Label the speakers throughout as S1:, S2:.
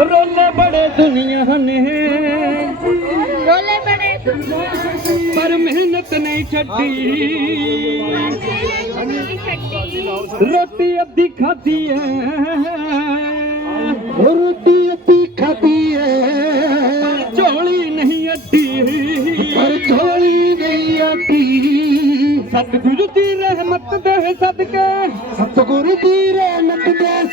S1: ਰੋਲੇ ਬੜੇ ਦੁਨੀਆ ਨੇ।
S2: ਰੋਲੇ ਬੜੇ
S1: ਪਰ ਮਿਹਨਤ ਨਹੀਂ ਛੱਡੀ। ਰੋਟੀ ਅੱਧੀ ਖਾਧੀ ਐ।
S3: ਰੋਟੀ ਅੱਧੀ ਖਾਦੀ ਏ
S1: ਝੋਲੀ ਨਹੀਂ ਅੱਡੀ।
S3: ਪਰ ਝੋਲੀ ਨਹੀਂ ਆਤੀ
S1: ਸਤਿਗੁਰੂ ਦੀ ਰਹਿਮਤ ਦੇ ਸਦਕੇ।
S3: ਸਤਿਗੁਰੂ ਦੀ ਰਹਿਮਤ ਦੇ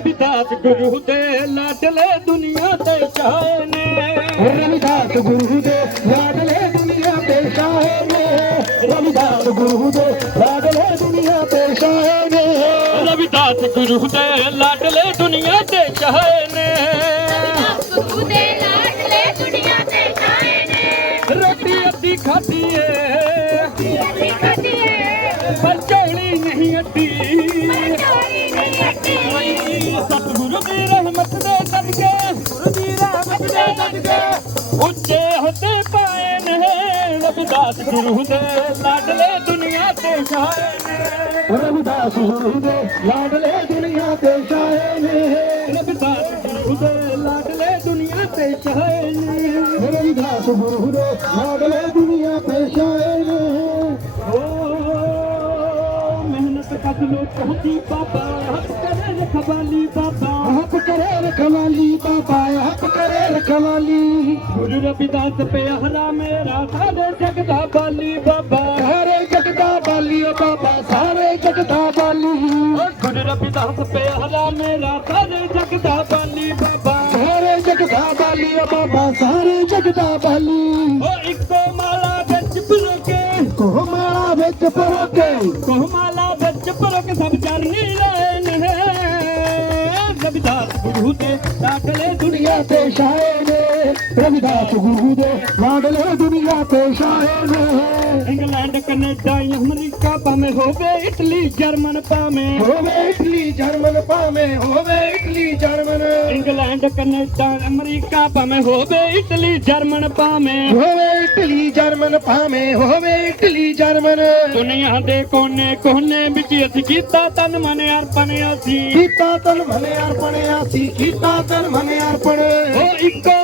S1: ਰਬਿਦਾਸ ਗੁਰੂ ਦੇ ਲਾਡਲੇ ਦੁਨੀਆ ਤੇ ਚਾਏ ਨੇ
S3: ਰਵਿਦਾਸ ਗੁਰੂ ਦੇ ਲਾਡਲੇ ਦੁਨੀਆ ਤੇ ਸ਼ਾਹ ਨੇ ਰਵਿਦਾਸ ਗੁਰੂ ਦੇ ਲਾਡਲੇ ਦੁਨੀਆ ਤੇ ਸ਼ਾਹ ਨੇ
S1: ਰਵਿਦਾਸ ਗੁਰੂ ਦੇ ਲਾਡਲੇ ਦੁਨੀਆ ਤੇ ਚਾਏ ਨੇ
S2: ਗੁਰੂ ਦੇ ਲਾਡਲੇ ਦੁਨੀਆ ਤੇ ਛਾਏ ਨੇ
S1: ਰੋਟੀ ਅੱਧੀ ਖਾਧੀ ਏ ਰਹਿਮਤ ਦੇ ਉੱਚੇ ਹੋਤੇ ਪਾਏ ਨੇ ਰਬਿਦਾਸ ਗੁਰੂ ਦੇ ਲਾਡਲੇ ਦੁਨੀਆ ਤੇ ਛਾਏ ਨੇ।
S3: ਰਵਿਦਾਸ ਗੁਰੂ ਦੇ ਲਾਡਲੇ ਦੁਨੀਆ ਤੇ ਸ਼ਾਹ ਨੇ।
S1: ਰਬਿਦਾਸ ਗੁਰੂ ਦੇ ਲਾਡਲੇ ਦੁਨੀਆ ਤੇ ਛਾਏ ਨੇ।
S3: ਰਵਿਦਾਸ ਗੁਰੂ ਦੇ ਲਾਡਲੇ ਦੁਨੀਆ ਤੇ ਸ਼ਾਹ ਨੇ।
S1: ਓ ਮਿਹਨਤ ਕਦਲੋ ਚਾਹਦੀ ਬਾਬਾ ਹੱਥ ਕਰੇ ਰਖਵਾਲੀ ਬਾਬਾ।
S3: ਕਰੇ ਰਖਵਾਲੀ ਬਾਬਾ ਆਪ ਕਰੇ ਰਖਵਾਲੀ।
S1: ਗੁਰੂ ਰਬਿਦਾਸ ਪਿਆਰਾ ਮੇਰਾ ਸਾਡੇ ਜਗ ਦਾ ਬਾਲੀ ਬਾਬਾ।
S3: ਸਾਰੇ ਜਗ ਦਾ ਬਾਲੀ ਓ ਬਾਬਾ ਸਾਰੇ ਜਗ ਦਾ ਬਾਲੀ।
S1: ਗੁਰੂ ਰਬਿਦਾਸ ਪਿਆਰਾ ਮੇਰਾ ਸਾਰੇ ਜਗ ਦਾ ਬਾਲੀ ਬਾਬਾ।
S3: ਸਾਰੇ ਜਗ ਦਾ ਬਾਲੀ ਓ ਬਾਬਾ ਸਾਰੇ ਜਗ ਦਾ ਬਾਲੀ।
S1: ਓ ਇੱਕੋ ਮਾਲਾ ਵਿੱਚ ਪਰੋ ਕੇ
S3: ਕੋ ਮਾਲਾ ਵਿੱਚ ਪਰੋਕੇ।
S1: ਕੋ ਮਾਲਾ ਦੇ ਲਾਡਲੇ ਦੁਨੀਆ
S3: ਤੇ ਸ਼ਾਹ ਨੇ। ਰਵਿਦਾਸ ਗੁਰੂ ਦੇ ਲਾਡਲੇ ਦੁਨੀਆ ਤੇ ਸ਼ਾਹ ਨੇ।
S1: ਕੈਨੇਡਾ ਅਮਰੀਕਾ ਭਾਵੇਂ ਹੋਵੇ ਇਟਲੀ ਜਰਮਨ ਭਾਵੇਂ
S3: ਹੋਵੇ ਇਟਲੀ ਜਰਮਨ ਭਾਵੇਂ ਹੋਵੇ Italy German.
S1: England Canada America ਭਾਵੇਂ ਹੋਵੇ ਇਟਲੀ ਜਰਮਨ ਭਾਵੇਂ
S3: ਹੋਵੇ ਇਟਲੀ ਜਰਮਨ ਭਾਵੇਂ ਹੋਵੇ ਇਟਲੀ ਜਰਮਨ।
S1: ਦੁਨੀਆ ਦੇ ਕੋਨੇ ਕੋਨੇ ਵਿੱਚ ਅਸੀਂ ਕੀਤਾ ਤਨ ਮਨ ਅਰਪਣ ਅਸੀਂ।
S3: ਕੀਤਾ ਤਨ ਮਨੇ ਅਰਪਣਿਆ ਸੀ ਕੀਤਾ ਤਨ ਮਨੇ ਅਰਪਣ।
S1: ਉਹ ਇੱਕੋ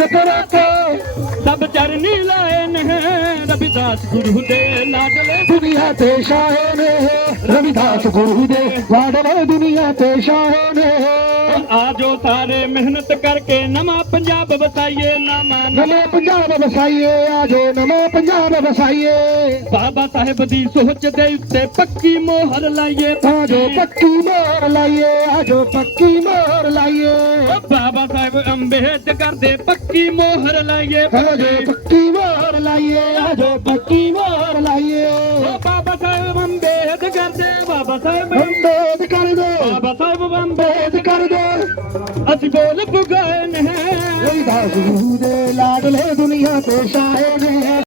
S1: ਮਾਲਾ ਵਿੱਚ
S3: ਪਰੋਕੇ
S1: ਸਭ ਚਰਨੀ ਲਾਏ ਨੇ, ਰਵਿਦਾਸ ਗੁਰੂ ਦੇ ਲਾਡਲੇ।
S3: ਦੁਨੀਆ ਤੇ ਸ਼ਾਹ ਨੇ, ਰਵਿਦਾਸ ਗੁਰੂ ਦੇ ਲਾਡਲੇ ਦੁਨੀਆ ਤੇ ਸ਼ਾਹ ਨੇ।
S1: ਆਜੋ ਸਾਰੇ ਮਿਹਨਤ ਕਰਕੇ ਨਵਾਂ ਪੰਜਾਬ ਵਸਾਈਏ ਨਵਾਂ
S3: ਨਵਾਂ ਪੰਜਾਬ ਵਸਾਈਏ ਆਜੋ ਨਵਾਂ ਪੰਜਾਬ ਵਸਾਈਏ।
S1: ਬਾਬਾ ਸਾਹਿਬ ਦੀ ਸੋਚ ਦੇ ਉੱਤੇ ਪੱਕੀ ਮੋਹਰ ਲਾਈਏ।
S3: ਆਜੋ ਪੱਕੀ ਮੋਹਰ ਲਾਈਏ ਆਜੋ ਪੱਕੀ ਮੋਹਰ ਲਾਈਏ।
S1: ਬਾਬਾ ਸਾਹਿਬ ਅੰਬੇਦਕਰ ਦੇ ਪੱਕੀ ਮੋਹਰ ਲਾਈਏ।
S3: ਆਜੋ ਪੱਕੀ ਮੋਹਰ ਲਾਈਏ ਆਜੋ ਪੱਕੀ ਕਰ ਦੋ
S1: ਅਸੀਂ ਬੋਲ ਪੁਗਾਏ ਨੇ।
S3: ਰਵਿਦਾਸ ਗੁਰੂ ਦੇ ਲਾਡਲੇ ਦੁਨੀਆ ਤੇ ਸ਼ਾਹ ਨੇ।